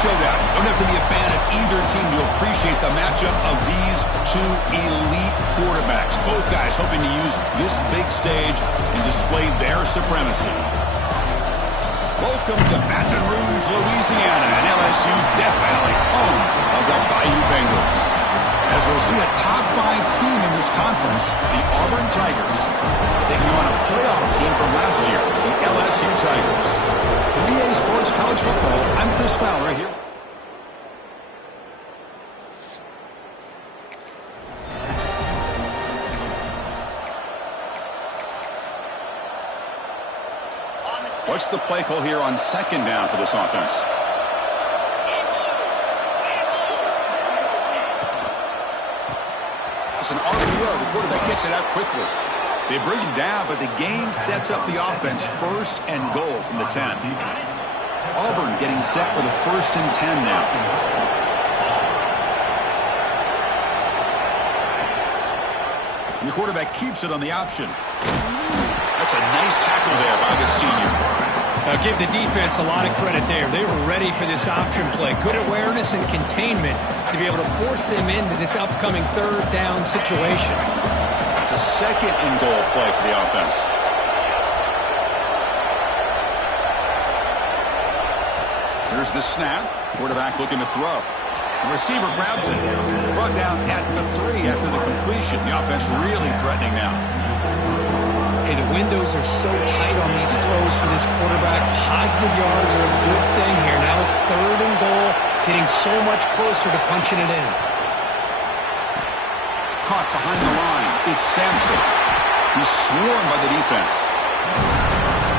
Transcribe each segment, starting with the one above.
showdown. You don't have to be a fan of either team to appreciate the matchup of these two elite quarterbacks. Both guys hoping to use this big stage and display their supremacy. Welcome to Baton Rouge, Louisiana, and LSU's Death Valley, home of the Bayou Bengals. As we'll see a top-5 team in this conference, the Auburn Tigers, taking on a playoff team from last year, the LSU Tigers. For EA Sports College Football, I'm Chris Fowler here. What's the play call here on second down for this offense? It's an RPO. The quarterback gets it out quickly. They bring him down, but the game sets up the offense first and goal from the 10. Auburn getting set for the 1st and 10 now. And the quarterback keeps it on the option. That's a nice tackle there by the senior. Now give the defense a lot of credit there. They were ready for this option play. Good awareness and containment to be able to force them into this upcoming 3rd down situation. It's a 2nd and goal play for the offense. Here's the snap. Quarterback looking to throw. The receiver grabs it. Brought down at the 3 after the completion. The offense really threatening now. Hey, the windows are so tight on these throws for this quarterback. Positive yards are a good thing here. Now it's 3rd and goal, getting so much closer to punching it in. Caught behind the line. It's Sampson. He's swarmed by the defense.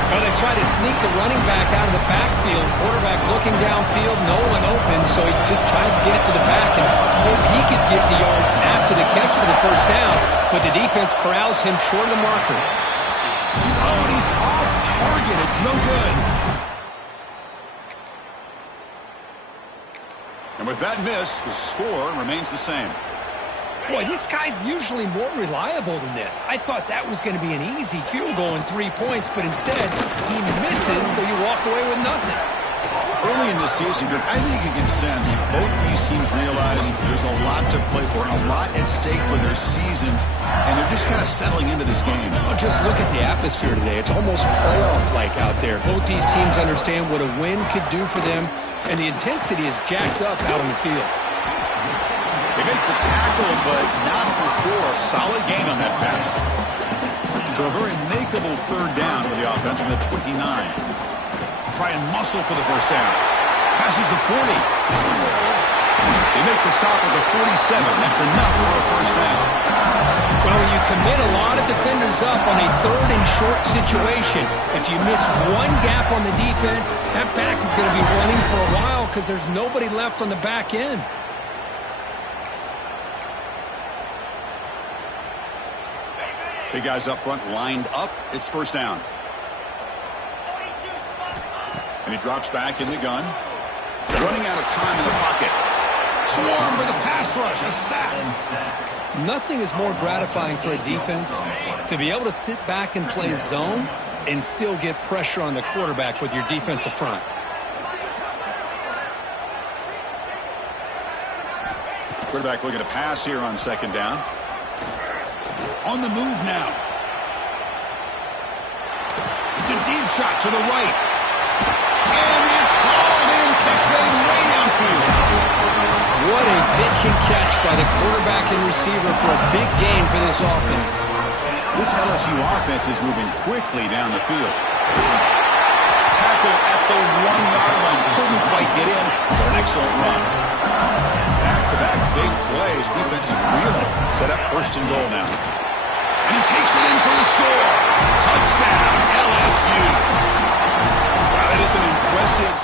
Well, they try to sneak the running back out of the backfield. Quarterback looking downfield, no one open, so he just tries to get it to the back and hope he could get the yards after the catch for the 1st down. But the defense corrals him short of the marker. Oh, and he's off target. It's no good. And with that miss, the score remains the same. Boy, this guy's usually more reliable than this. I thought that was going to be an easy field goal and 3 points, but instead, he misses, so you walk away with nothing. Early in the season, I think you can sense both these teams realize there's a lot to play for and a lot at stake for their seasons, and they're just kind of settling into this game. Well, just look at the atmosphere today. It's almost playoff-like out there. Both these teams understand what a win could do for them, and the intensity is jacked up out on the field. They make the tackle, but not for 4. A solid gain on that pass. So a very makeable 3rd down for the offense from the 29. Try and muscle for the 1st down. Passes the 40. They make the stop at the 47. That's enough for a 1st down. Well, when you commit a lot of defenders up on a 3rd and short situation, if you miss one gap on the defense, that back is going to be running for a while because there's nobody left on the back end. Big guys up front lined up. It's 1st down. And he drops back in the gun. Running out of time in the pocket. Swarm for the pass rush. A sack. Nothing is more gratifying for a defense to be able to sit back and play zone and still get pressure on the quarterback with your defensive front. Quarterback looking to pass here on 2nd down. On the move now. It's a deep shot to the right. And it's hauled in. Catch made way downfield. What a pitch and catch by the quarterback and receiver for a big gain for this offense. This LSU offense is moving quickly down the field. Tackle at the 1-yard line. Couldn't quite get in, but an excellent run. Back-to-back big plays. Defense is reeling. Set up 1st and goal now. And he takes it in for the score. Touchdown, LSU. Wow, that is an impressive.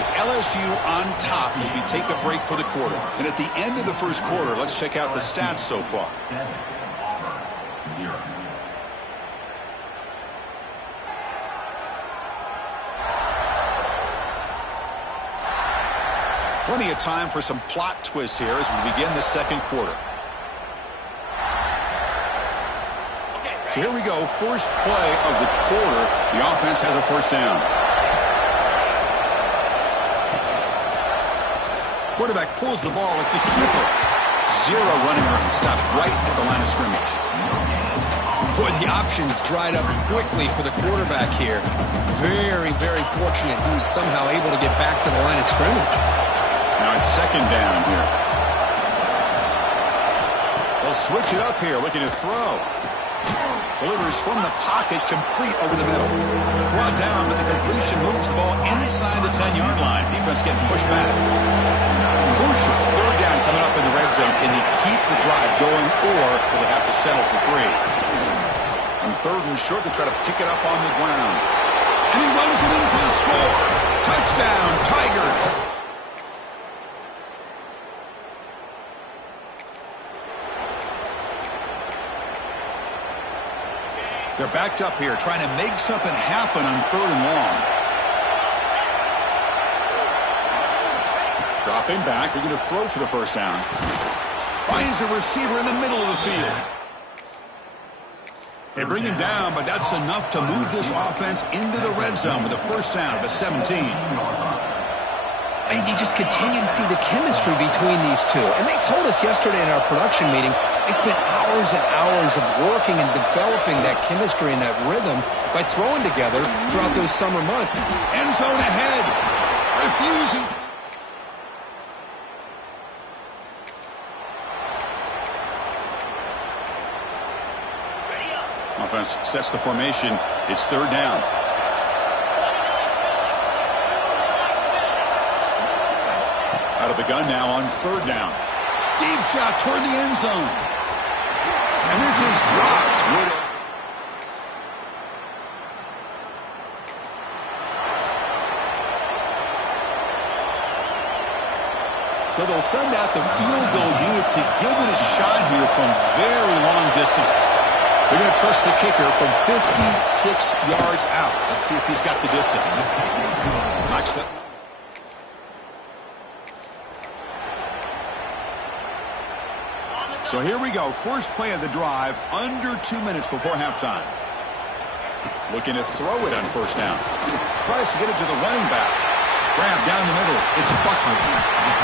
It's LSU on top as we take a break for the quarter. And at the end of the 1st quarter, let's check out the stats so far. 0. Plenty of time for some plot twists here as we begin the second quarter. So here we go, first play of the quarter. The offense has a first down. Quarterback pulls the ball. It's a keeper. Zero running room. Stopped right at the line of scrimmage. Boy, the options dried up quickly for the quarterback here. Very, very fortunate he was somehow able to get back to the line of scrimmage. Now it's second down here. They'll switch it up here, looking to throw. Delivers from the pocket, complete over the middle. Brought down, but the completion moves the ball inside the 10-yard line. Defense getting pushed back. Crucial third down coming up in the red zone. Can he keep the drive going, or will they have to settle for 3? On third and short, they try to pick it up on the ground. And he runs it in for the score. Touchdown, Tigers. They're backed up here, trying to make something happen on third and long. Dropping back, they're going to throw for the first down. Finds a receiver in the middle of the field. They bring him down, but that's enough to move this offense into the red zone with a first down at the 17. And you just continue to see the chemistry between these two. And they told us yesterday in our production meeting, they spent hours and hours of working and developing that chemistry and that rhythm by throwing together throughout those summer months. End zone ahead. Refusing to... Offense sets the formation. It's third down. Out of the gun now on third down. Deep shot toward the end zone. And this is dropped. So they'll send out the field goal unit to give it a shot here from very long distance. They're going to trust the kicker from 56 yards out. Let's see if he's got the distance. Knocks that. So here we go. First play of the drive, under 2 minutes before halftime. Looking to throw it on first down. Tries to get it to the running back. Grab down the middle. It's Buckner.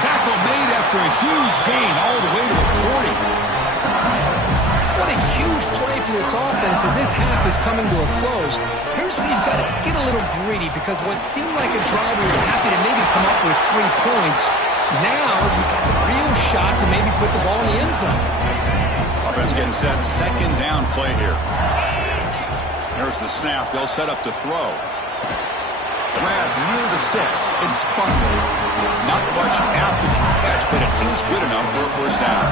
Tackle made after a huge gain all the way to the 40. What a huge play for this offense as this half is coming to a close. Here's where you've got to get a little greedy, because what seemed like a drive where you're happy to maybe come up with 3 points, now you've got a real shot to maybe put the ball in the end zone. Offense getting set. Second down play here. There's the snap. They'll set up to throw. Grab near the sticks. It's Buckner. Not much after the catch, but it is good enough for a first down.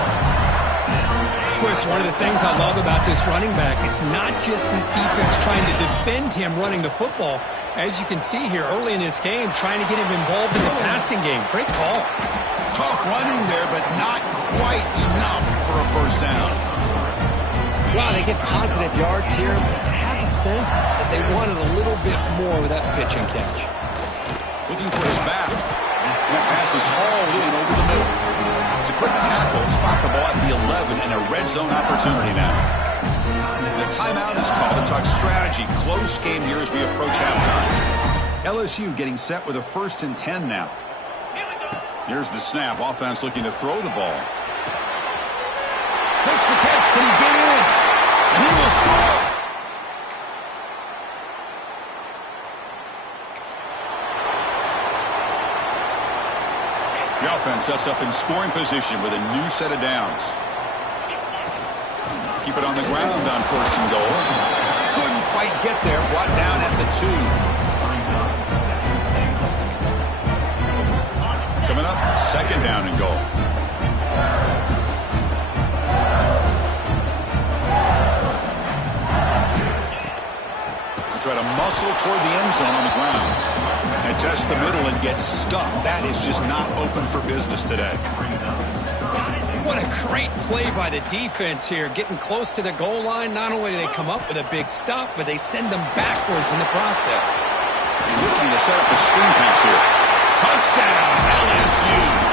Of course, one of the things I love about this running back, it's not just this defense trying to defend him running the football. As you can see here early in this game, trying to get him involved in the passing game. Great call. Tough running there, but not quite enough for a first down. Wow, they get positive yards here. I have a sense that they wanted a little bit more with that pitch and catch. Looking for his back. And that pass is hauled in over the middle. It's a quick tackle. Spot the ball at the 11 and a red zone opportunity now. The timeout is called to talk strategy. Close game here as we approach halftime. LSU getting set with a 1st and 10 now. Here's the snap. Offense looking to throw the ball. Makes the catch. Can he get in? And he will score. The offense sets up in scoring position with a new set of downs. Keep it on the ground on 1st and goal. Couldn't quite get there. Brought down at the 2. Coming up, 2nd down and goal. They try to muscle toward the end zone on the ground. And test the middle and get stuck. That is just not open for business today. What a great play by the defense here. Getting close to the goal line, not only do they come up with a big stop, but they send them backwards in the process. Looking to set up a screen pass here. Touchdown, LSU.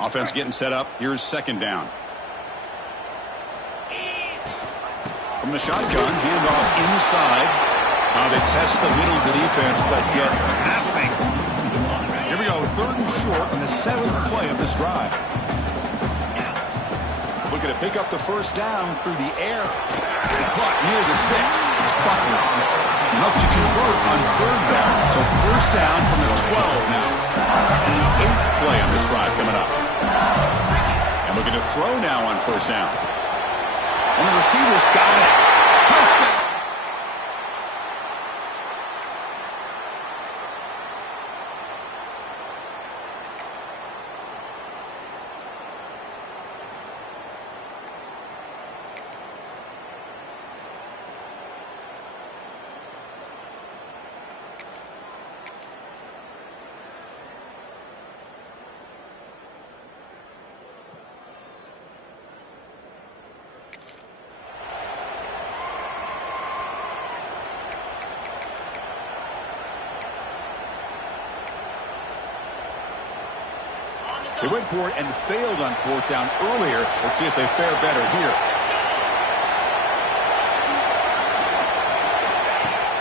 Offense getting set up. Here's second down. From the shotgun, handoff inside. They test the middle of the defense, but get nothing. Here we go, 3rd and short on the 7th play of this drive. Looking to pick up the first down through the air. Caught near the sticks. It's Buckner. Enough to convert on 3rd down. So first down from the 12 now. And the 8th play on this drive coming up. And looking to throw now on first down. And the receiver's got it. Touchdown. They went for it and failed on 4th down earlier. Let's see if they fare better here.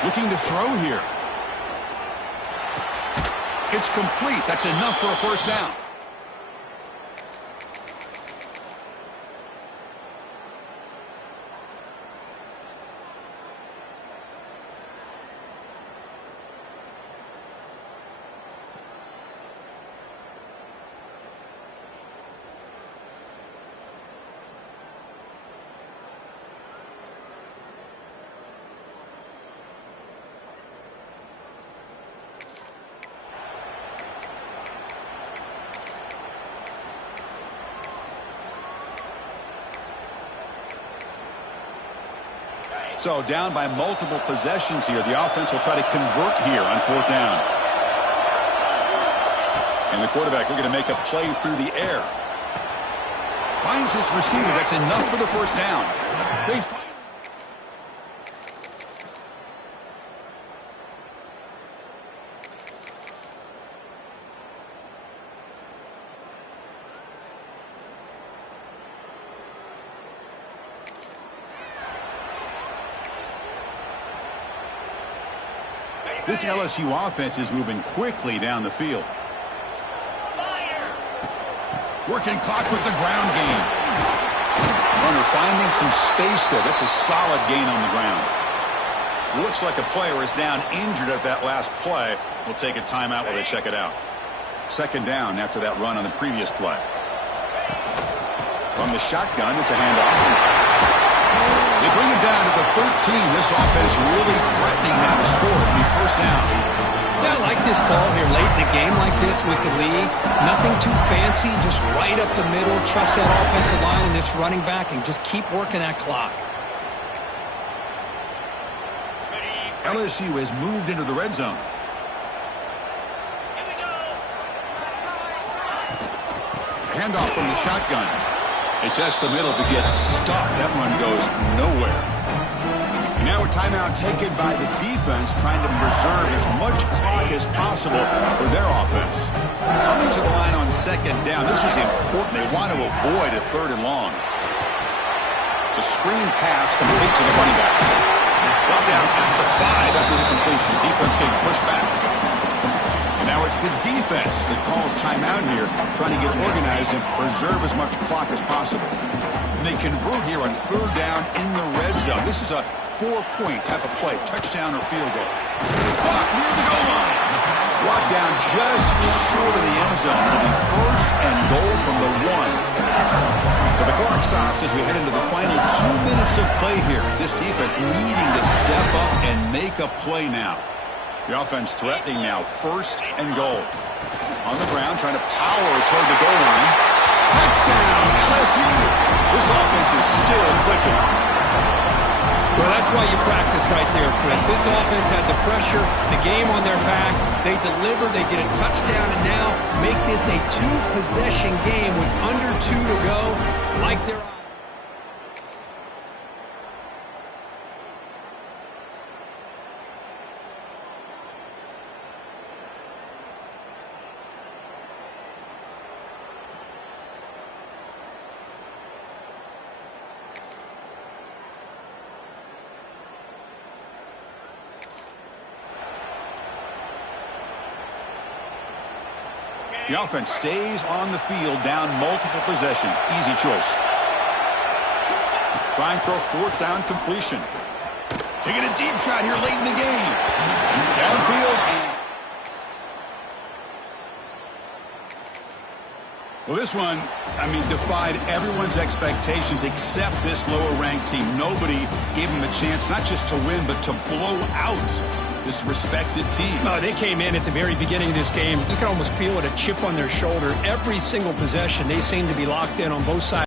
Looking to throw here. It's complete. That's enough for a first down. So down by multiple possessions here. The offense will try to convert here on 4th down. And the quarterback looking to make a play through the air. Finds his receiver. That's enough for the first down. This LSU offense is moving quickly down the field. Working clock with the ground game. Runner finding some space there. That's a solid gain on the ground. Looks like a player is down injured at that last play. We'll take a timeout while they check it out. Second down after that run on the previous play. From the shotgun, it's a handoff. They bring it down to the 13. This offense really threatening now to score. It'll be first down. Yeah, I like this call here late in the game like this with the lead. Nothing too fancy, just right up the middle. Trust that offensive line and this running back and just keep working that clock. LSU has moved into the red zone. Handoff from the shotgun. They test the middle to get stuck. That run goes nowhere. And now a timeout taken by the defense, trying to preserve as much clock as possible for their offense. Coming to the line on second down. This is important. They want to avoid a 3rd and long. It's a screen pass complete to the running back. Brought down at the 5 after the completion. Defense getting pushed back. Now it's the defense that calls timeout here, trying to get organized and preserve as much clock as possible. And they convert here on 3rd down in the red zone. This is a 4-point type of play, touchdown or field goal. Clock near the goal line. Brought down just short of the end zone. It'll be first and goal from the 1. So the clock stops as we head into the final 2 minutes of play here. This defense needing to step up and make a play now. The offense threatening now, first and goal. On the ground, trying to power toward the goal line. Touchdown, LSU! This offense is still clicking. Well, that's why you practice right there, Chris. This offense had the pressure, the game on their back. They deliver, they get a touchdown, and now make this a 2-possession game with under 2 to go. Like their eyes. The offense stays on the field, down multiple possessions. Easy choice. Trying for a fourth down completion. Taking a deep shot here late in the game. Downfield. Well, this one, defied everyone's expectations except this lower-ranked team. Nobody gave them a chance not just to win, but to blow out this respected team. No, they came in at the very beginning of this game. You can almost feel it, a chip on their shoulder. Every single possession, they seem to be locked in on both sides.